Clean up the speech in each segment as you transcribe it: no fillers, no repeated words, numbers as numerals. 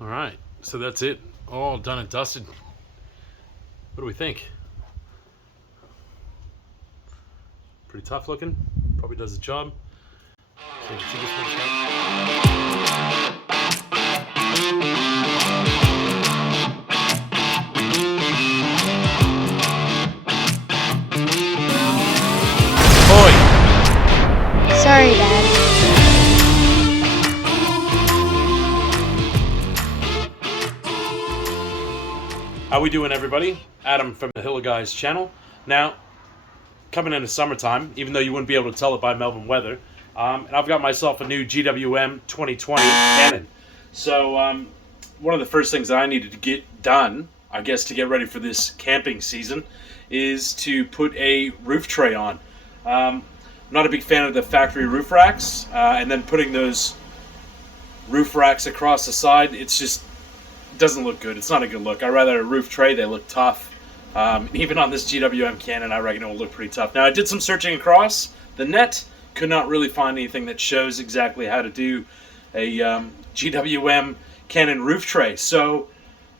All right, so that's it. All done and dusted. What do we think? Pretty tough looking. Probably does the job. So you can see this one's Sorry, Dad. How we doing, everybody? Adam from the Hill Guys channel. Now, coming into summertime, even though you wouldn't be able to tell it by Melbourne weather, and I've got myself a new GWM 2020 Cannon. So one of the first things that I needed to get done, I guess, to get ready for this camping season, is to put a roof tray on. I'm not a big fan of the factory roof racks, and then putting those roof racks across the side, it doesn't look good. It's not a good look. I'd rather a roof tray. They look tough. Even on this GWM Cannon, I reckon it will look pretty tough. Now, I did some searching across the net. Could not really find anything that shows exactly how to do a GWM Cannon roof tray. So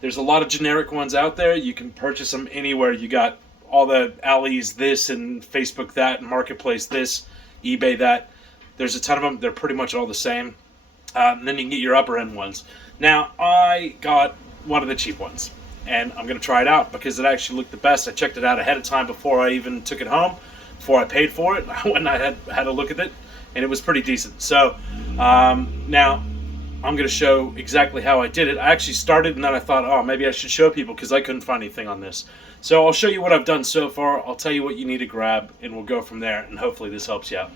there's a lot of generic ones out there. You can purchase them anywhere. You got all the alleys this and Facebook that and Marketplace this, eBay that. There's a ton of them. They're pretty much all the same. And then you can get your upper end ones. Now, I got one of the cheap ones, and I'm going to try it out because it actually looked the best. I checked it out ahead of time before I even took it home, before I paid for it. I went and I had a look at it, and it was pretty decent. So now I'm going to show exactly how I did it. I actually started, and then I thought, oh, maybe I should show people because I couldn't find anything on this. So I'll show you what I've done so far. I'll tell you what you need to grab, and we'll go from there, and hopefully this helps you out.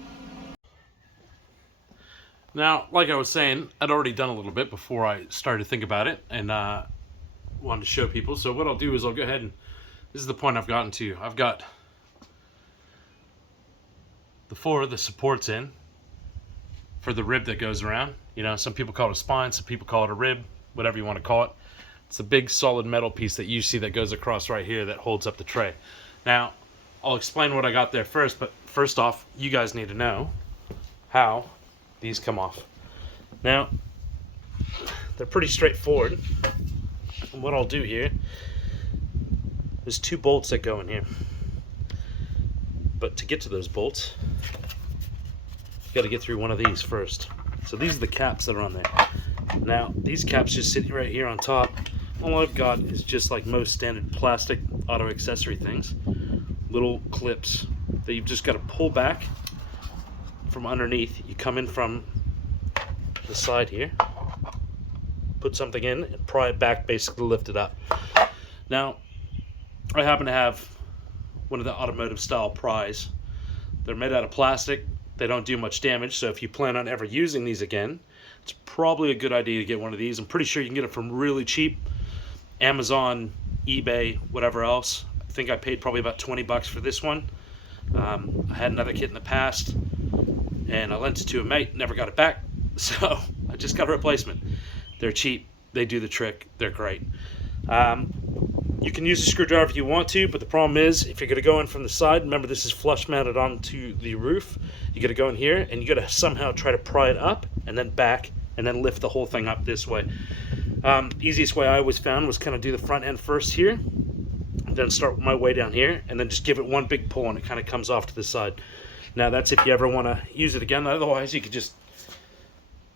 Now, like I was saying, I'd already done a little bit before I started to think about it and wanted to show people. So what I'll do is I'll go ahead and, this is the point I've gotten to. I've got the 4 of the supports in for the rib that goes around. You know, some people call it a spine, some people call it a rib, whatever you want to call it. It's a big solid metal piece that you see that goes across right here that holds up the tray. Now, I'll explain what I got there first, but first off, you guys need to know how these come off. Now, they're pretty straightforward. And what I'll do here, there's 2 bolts that go in here. But to get to those bolts, you got to get through one of these first. So these are the caps that are on there. Now, these caps just sit right here on top. All I've got is just like most standard plastic auto accessory things, little clips that you've just got to pull back from underneath. You come in from the side here, put something in and pry it back, basically lift it up. Now, I happen to have one of the automotive style pries. They're made out of plastic. They don't do much damage, so if you plan on ever using these again, it's probably a good idea to get one of these. I'm pretty sure you can get it from really cheap. Amazon, eBay, whatever else. I think I paid probably about 20 bucks for this one. I had another kit in the past, and I lent it to a mate, never got it back, so I just got a replacement. They're cheap, they do the trick, they're great. You can use a screwdriver if you want to, but the problem is, if you're going to go in from the side, remember this is flush mounted onto the roof, you got to go in here, and you got to somehow try to pry it up, and then back, and then lift the whole thing up this way. Easiest way I always found was kind of do the front end first here, and then start my way down here, and then just give it one big pull, and it kind of comes off to the side. Now that's if you ever want to use it again. Otherwise, you could just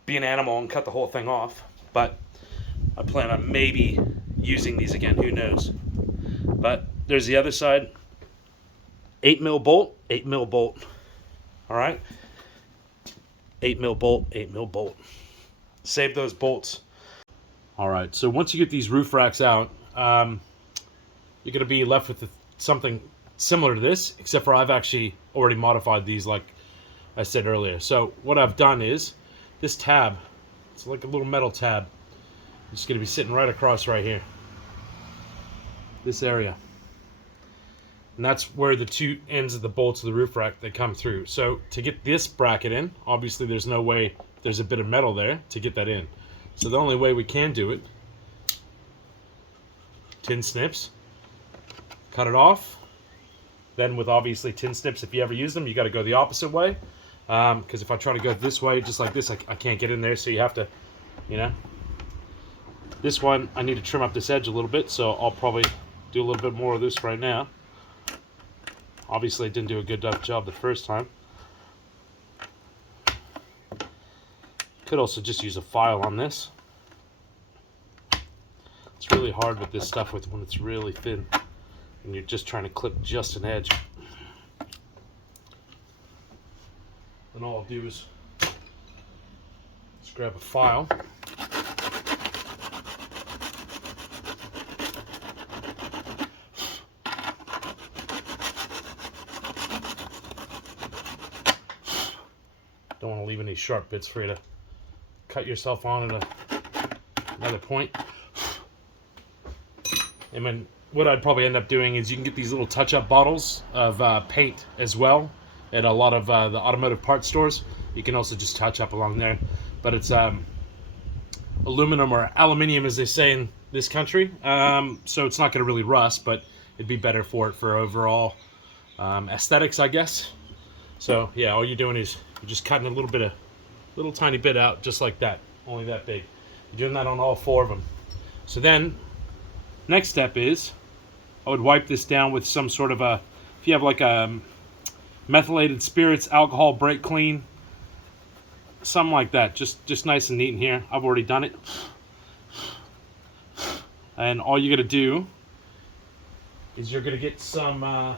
be an animal and cut the whole thing off. But I plan on maybe using these again. Who knows? But there's the other side. 8mm bolt, 8mm bolt. All right. 8mm bolt, 8mm bolt. Save those bolts. All right. So once you get these roof racks out, you're going to be left with something similar to this, except for I've actually already modified these like I said earlier. So what I've done is this tab, it's like a little metal tab. It's going to be sitting right across right here, this area. And that's where the 2 ends of the bolts of the roof rack, they come through. So to get this bracket in, obviously there's no way, there's a bit of metal there to get that in. So the only way we can do it, tin snips, cut it off. Then with obviously tin snips, if you ever use them, you got to go the opposite way. Because if I try to go this way, just like this, I can't get in there. So you have to, you know, This one, I need to trim up this edge a little bit, so I'll probably do a little bit more of this right now. Obviously, I didn't do a good enough job the first time. Could also just use a file on this. It's really hard with this stuff when it's really thin and you're just trying to clip just an edge. And all I'll do is just grab a file. Don't want to leave any sharp bits for you to cut yourself on at another point. And then what I'd probably end up doing is you can get these little touch-up bottles of paint as well at a lot of the automotive parts stores. You can also just touch up along there. But it's aluminum or aluminium, as they say in this country. So it's not going to really rust, but it'd be better for it for overall aesthetics, I guess. So yeah, all you're doing is you're just cutting a little tiny bit out, just like that, only that big. You're doing that on all 4 of them. So then, next step is, I would wipe this down with some sort of a, if you have like a methylated spirits, alcohol, brake clean, something like that, just nice and neat in here. I've already done it. And all you're gonna do is you're gonna get some,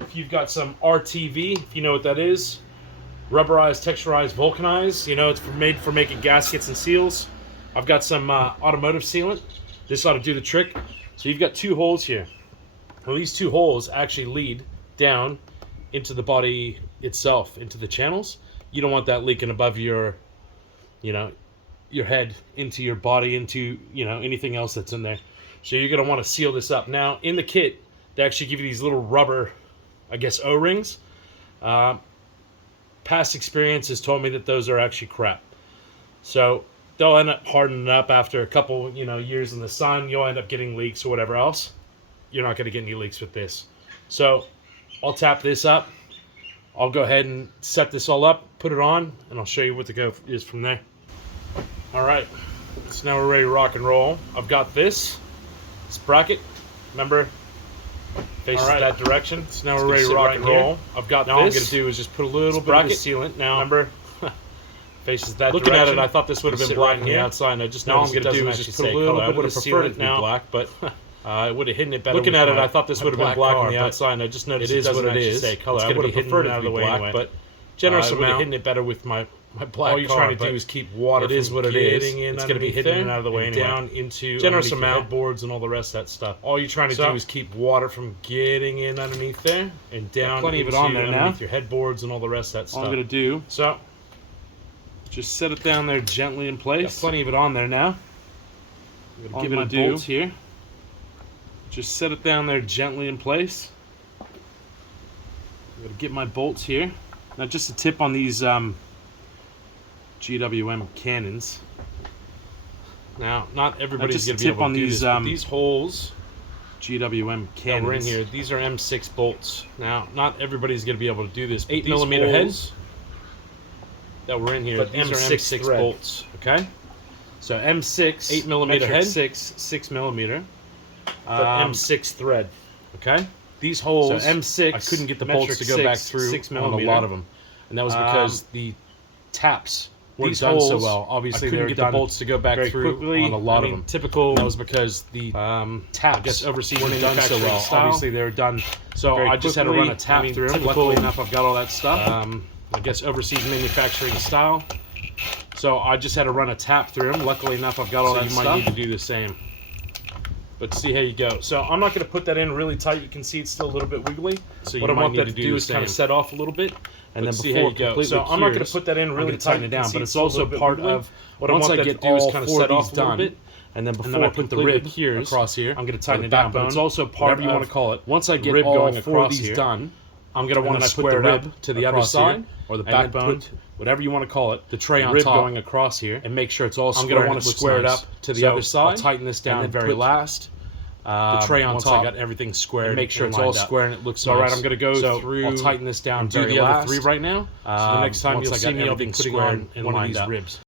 if you've got some RTV, if you know what that is, rubberized, texturized, vulcanized, you know, it's made for making gaskets and seals. I've got some automotive sealant. This ought to do the trick. So you've got 2 holes here. Well, these 2 holes actually lead down into the body itself, into the channels. You don't want that leaking above your, you know, your head, into your body, into, you know, anything else that's in there. So you're going to want to seal this up. Now, in the kit, they actually give you these little rubber, I guess, O-rings. Past experience has told me that those are actually crap. So they'll end up hardening up after a couple, you know, years in the sun. You'll end up getting leaks or whatever else. You're not going to get any leaks with this. So I'll tap this up. I'll go ahead and set this all up, put it on, and I'll show you what the go is from there. All right, so now we're ready to rock and roll. I've got this bracket. Remember, faces that direction. So now we're ready to rock and roll. I've got this. All I'm going to do is just put a little bit of sealant. Now, remember, faces that direction. Looking at it, I thought this would have been black on the outside, and I just noticed it doesn't actually say color. I would have preferred it to be black, but it would have hidden it better. Looking at it, I thought this would have been black on the outside, and I just noticed it doesn't actually say color. I would have preferred it to be black, but generous amount. Hidden it better with my black. All you're trying to do is keep water. It is what it is. It's going to be hidden out of the way anyway. Down into generous amount boards and all the rest of that stuff. All you're trying to do is keep water from getting in underneath there and down. Plenty of it on there now. Underneath your headboards and all the rest of that stuff. All I'm going to do. So just set it down there gently in place. Got plenty of it on there now. I'm going to give it a bolt here. Just set it down there gently in place. I'm going to get my bolts here. Now, just a tip on these GWM cannons. Now, not everybody's going to be able to do this, but these holes, GWM cannons, that were in here, these are M6 bolts. Now, not everybody's going to be able to do this, but 8mm heads that were in here, but these are M6 bolts, okay? So M6, 8mm head, 6mm, but M6 thread, okay? These holes, so M6, I couldn't get the bolts to go back through on a lot of them, and that was because the taps weren't done so well. Obviously, I couldn't get the bolts to go back through quickly on a lot of them. Typical. That was because the taps, I guess, overseas weren't done so well. Obviously, they were done. So I just had to run a tap through them. Luckily enough, I've got all that stuff. I guess overseas manufacturing style. So I just had to run a tap through them. Luckily enough, I've got all that stuff. You might need to do the same. But see how you go. So I'm not going to put that in really tight. You can see it's still a little bit wiggly. So what I want that to do is kind of set off a little bit, and then before it completely cures, I'm not going to put that in really tight and down. But it's also part of what I want that to do is kind of set off a little bit, and then before I put the rib across here, I'm going to tighten it down. But it's also part of, whatever you want to call it. Once I get all 4 of these done, I'm going to want to square it up to the other side, or the backbone, whatever you want to call it, the tray on top going across here, and make sure it's all square. I'm going to want to square it up to the other side. I'll tighten this down very last. The tray on top. I got everything squared. And make sure it's all square and it looks nice. All right, I'm going to go through. I'll tighten this down. Do the other 3 right now. So the next time you'll see me, I'll be putting on one of these ribs.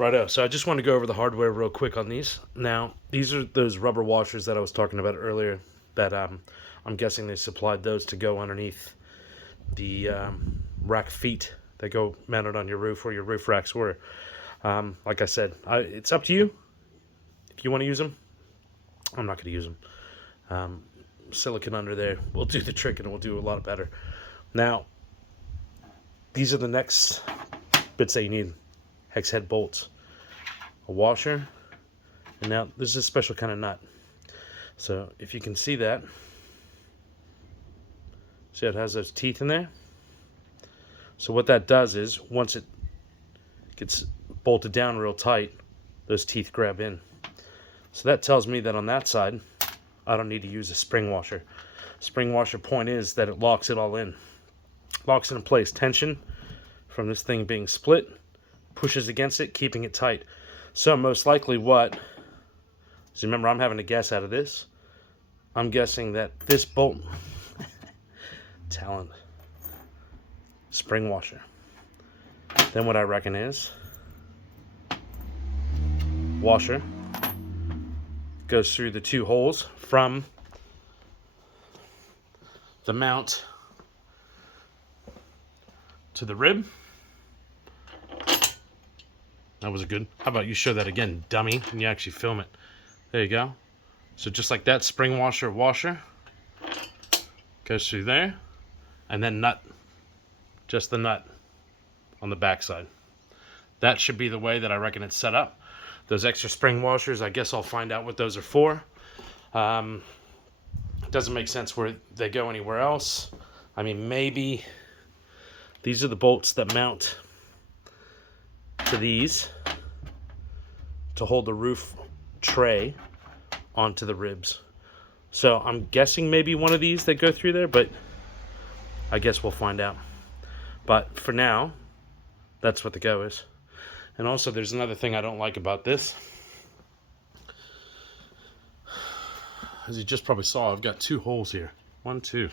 Righto, so I just want to go over the hardware real quick on these. Now, these are those rubber washers that I was talking about earlier that I'm guessing they supplied those to go underneath the rack feet that go mounted on your roof where your roof racks were. Like I said, it's up to you if you want to use them. I'm not going to use them. Silicone under there will do the trick and it will do a lot better. Now, these are the next bits that you need. Hex head bolts, a washer, and now this is a special kind of nut. So if you can see that, see it has those teeth in there. So what that does is once it gets bolted down real tight, those teeth grab in. So that tells me that on that side, I don't need to use a spring washer. Spring washer point is that it locks it all in. Locks it in place. Tension from this thing being split pushes against it, keeping it tight. So most likely what, so remember I'm having a guess out of this. I'm guessing that this bolt, talent, spring washer. Then what I reckon is, washer goes through the two holes from the mount to the rib. That was good. How about you show that again, dummy, and you actually film it. There you go. So just like that, spring washer goes through there, and then nut, just the nut on the back side. That should be the way that I reckon it's set up. Those extra spring washers, I guess I'll find out what those are for. It doesn't make sense where they go anywhere else. I mean, maybe these are the bolts that mount to these to hold the roof tray onto the ribs. So I'm guessing maybe one of these that go through there, but I guess we'll find out. But for now, that's what the go is. And also there's another thing I don't like about this. As you just probably saw, I've got two holes here. 1, 2.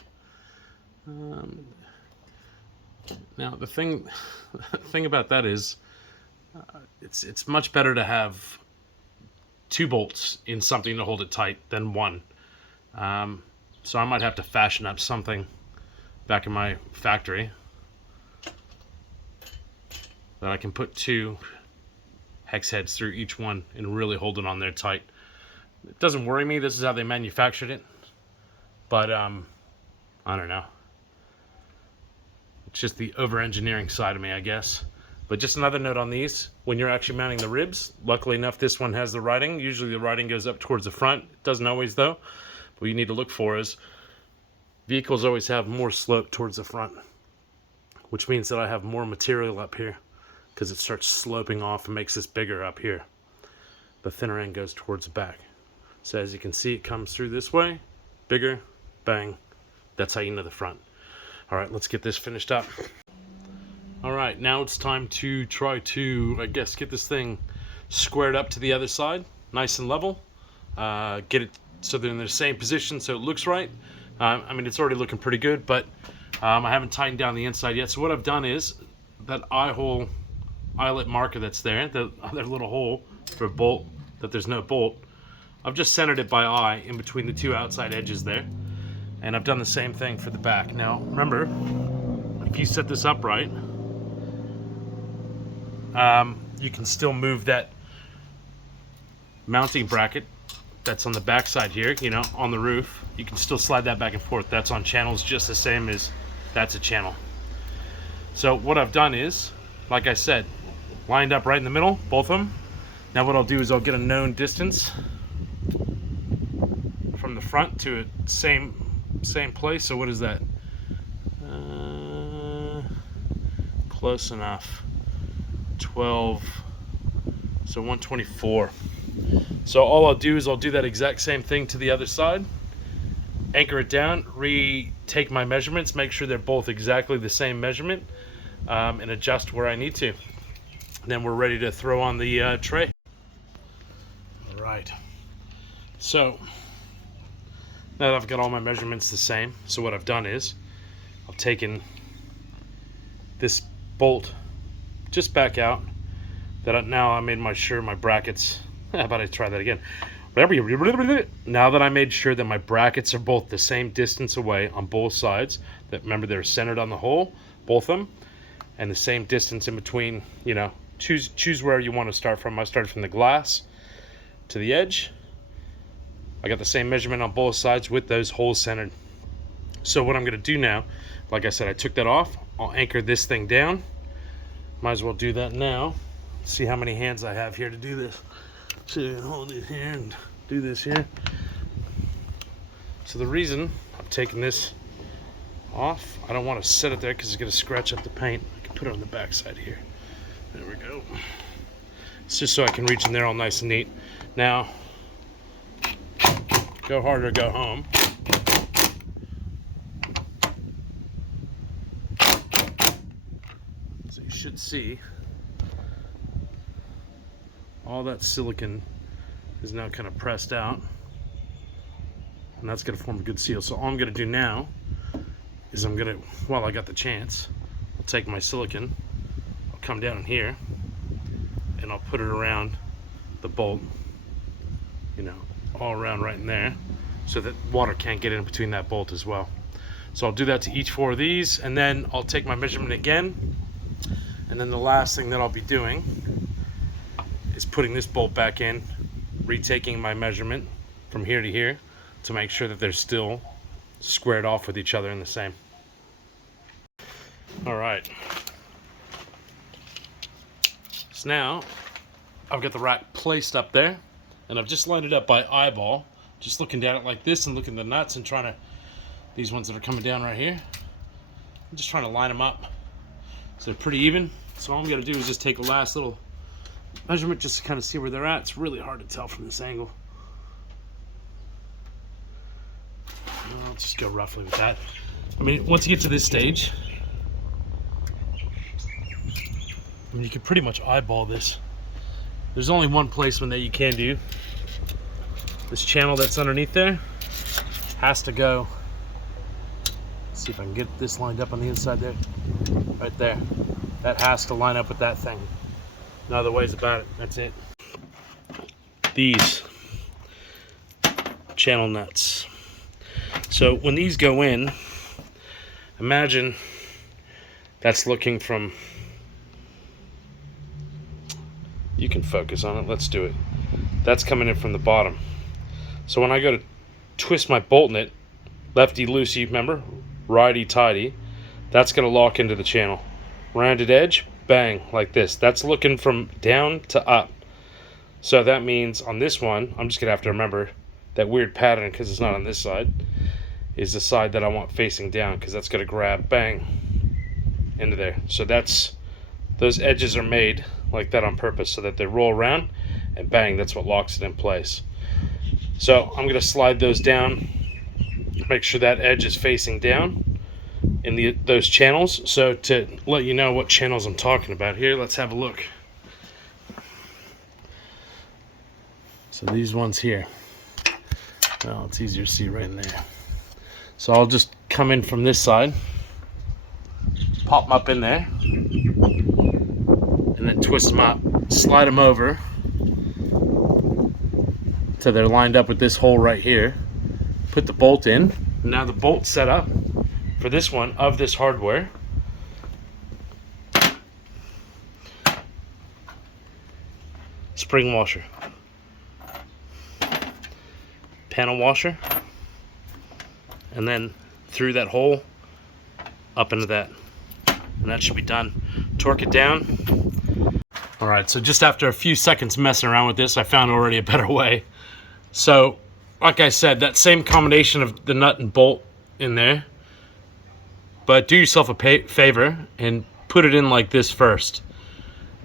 Now the thing about that is, it's much better to have 2 bolts in something to hold it tight than 1. So I might have to fashion up something back in my factory that I can put 2 hex heads through each one and really hold it on there tight. It doesn't worry me. This is how they manufactured it. But I don't know. It's just the over-engineering side of me, I guess. But just another note on these, when you're actually mounting the ribs, luckily enough this one has the writing. Usually the writing goes up towards the front. It doesn't always though. What you need to look for is vehicles always have more slope towards the front, which means that I have more material up here because it starts sloping off and makes this bigger up here. The thinner end goes towards the back. So as you can see, it comes through this way, bigger, bang. That's how you know the front. All right, let's get this finished up. All right, now it's time to try to, I guess, get this thing squared up to the other side, nice and level. Get it so they're in the same position so it looks right. I mean, it's already looking pretty good, but I haven't tightened down the inside yet. So what I've done is that eyelet marker that's there, the other little hole for a bolt, that there's no bolt, I've just centered it by eye in between the 2 outside edges there. And I've done the same thing for the back. Now, remember, if you set this up right, you can still move that mounting bracket that's on the back side here, you know, on the roof. You can still slide that back and forth. That's on channels just the same as that's a channel. So what I've done is, like I said, lined up right in the middle, both of them. Now what I'll do is I'll get a known distance from the front to a same place. So what is that? Close enough. 12, so 124. So all I'll do is I'll do that exact same thing to the other side, anchor it down, retake my measurements, make sure they're both exactly the same measurement, and adjust where I need to. Then we're ready to throw on the tray. All right, so now that I've got all my measurements the same, so what I've done is I've taken this bolt just back out, now I made sure my brackets, how about I try that again? Now that I made sure that my brackets are both the same distance away on both sides, that remember they're centered on the hole, both of them, and the same distance in between, you know, choose where you want to start from. I started from the glass to the edge. I got the same measurement on both sides with those holes centered. So what I'm going to do now, like I said, I took that off. I'll anchor this thing down. Might as well do that now. See how many hands I have here to do this. So hold it here and do this here. So the reason I'm taking this off, I don't want to set it there because it's going to scratch up the paint. I can put it on the back side here. There we go. It's just so I can reach in there all nice and neat. Now, go hard or go home. So you should see all that silicone is now kind of pressed out, and that's going to form a good seal. So all I'm going to do now is I'm going to, while I got the chance, I'll take my silicone, I'll come down here, and I'll put it around the bolt, you know, all around right in there, so that water can't get in between that bolt as well. So I'll do that to each 4 of these, and then I'll take my measurement again, and then the last thing that I'll be doing is putting this bolt back in, retaking my measurement from here to here to make sure that they're still squared off with each other and the same. All right. So now I've got the rack placed up there, and I've just lined it up by eyeball, just looking down it like this and looking at the nuts and trying to, these ones that are coming down right here, I'm just trying to line them up so they're pretty even. So all I'm gonna do is just take a last little measurement just to kind of see where they're at. It's really hard to tell from this angle. I'll just go roughly with that. I mean, once you get to this stage, I mean, you can pretty much eyeball this. There's only one placement that you can do. This channel that's underneath there has to go. Let's see if I can get this lined up on the inside there. Right there. That has to line up with that thing. No other ways about it. That's it. These channel nuts. So when these go in, imagine that's looking from, you can focus on it, let's do it. That's coming in from the bottom. So when I go to twist my bolt in it, lefty loosey, remember, righty tighty, that's going to lock into the channel. Rounded edge, bang, like this. That's looking from down to up. So that means on this one, I'm just going to have to remember that weird pattern, because it's not on this side, is the side that I want facing down, because that's going to grab, bang, into there. So that's, those edges are made like that on purpose so that they roll around, and bang, that's what locks it in place. So I'm going to slide those down, make sure that edge is facing down in those channels. So to let you know what channels I'm talking about here, let's have a look. So these ones here, well, it's easier to see right in there. So I'll just come in from this side, pop them up in there, and then twist them up, slide them over so they're lined up with this hole right here. Put the bolt in. Now the bolt's set up for this one of this hardware. Spring washer, panel washer, and then through that hole up into that, and that should be done. Torque it down. All right, so just after a few seconds messing around with this, I found already a better way. So like I said, that same combination of the nut and bolt in there, but do yourself a favor and put it in like this first.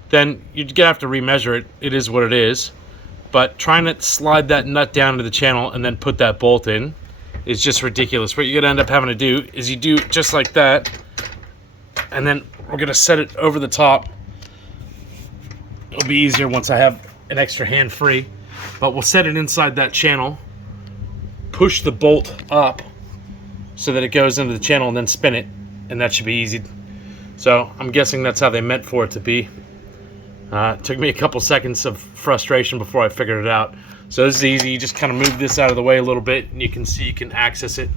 Then you're gonna have to remeasure it. It is what it is. But trying to slide that nut down to the channel and then put that bolt in is just ridiculous. What you're gonna end up having to do is you do just like that, and then we're gonna set it over the top. It'll be easier once I have an extra hand free, but we'll set it inside that channel, push the bolt up so that it goes into the channel, and then spin it, and that should be easy. So I'm guessing that's how they meant for it to be. It took me a couple seconds of frustration before I figured it out. So this is easy. You just kind of move this out of the way a little bit, and you can see you can access it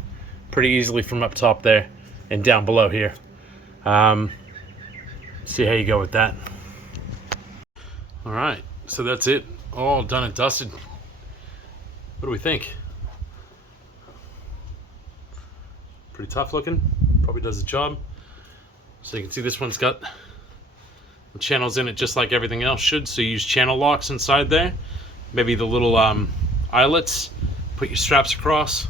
pretty easily from up top there and down below here. See how you go with that. All right, so that's it. All done and dusted. What do we think? Pretty tough looking. Probably does the job. So you can see this one's got the channels in it just like everything else should. So you use channel locks inside there. Maybe the little eyelets. Put your straps across.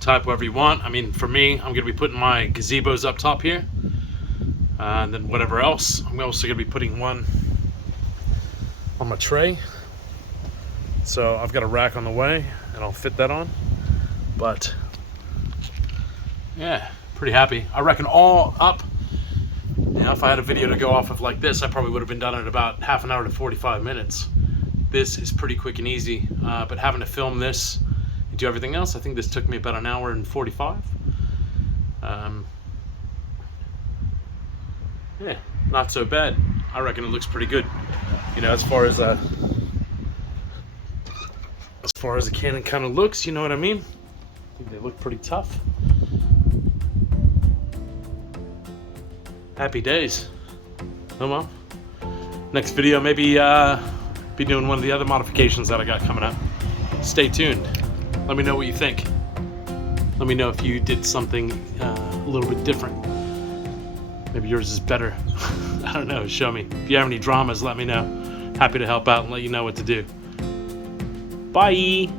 Type whatever you want. I mean, for me, I'm going to be putting my gazebos up top here. And then whatever else. I'm also going to be putting one on my tray. So I've got a rack on the way, and I'll fit that on. But yeah, pretty happy. I reckon all up, you know, if I had a video to go off of like this, I probably would have been done in about half an hour to 45 minutes. This is pretty quick and easy, but having to film this and do everything else, I think this took me about an hour and 45. Yeah, not so bad. I reckon it looks pretty good. You know, as far as the cannon kind of looks, you know what I mean? I think they look pretty tough. Happy days. Oh well. Next video, maybe be doing one of the other modifications that I got coming up. Stay tuned. Let me know what you think. Let me know if you did something a little bit different. Maybe yours is better. I don't know, show me. If you have any dramas, let me know. Happy to help out and let you know what to do. Bye!